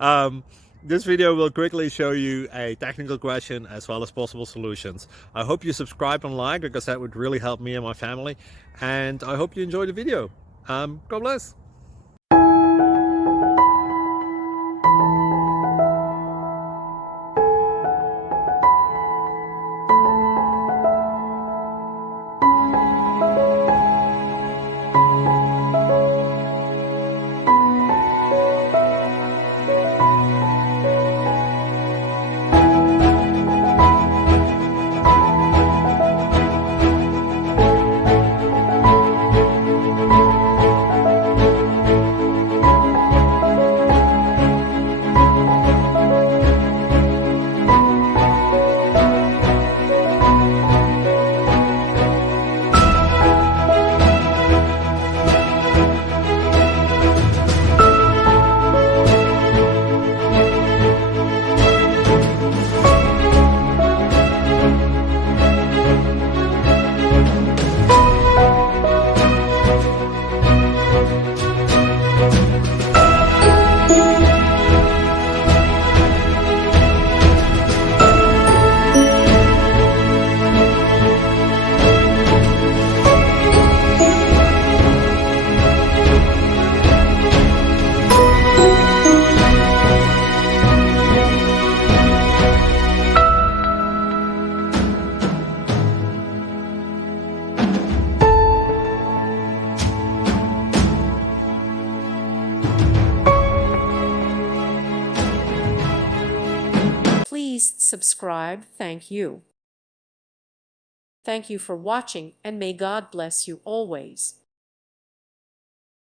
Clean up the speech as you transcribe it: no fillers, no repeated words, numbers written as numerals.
um, this video will quickly show you a technical question as well as possible solutions. I hope you subscribe and like, because that would really help me and my family. And I hope you enjoy the video. God bless. Please subscribe. Thank you. Thank you for watching, and may God bless you always.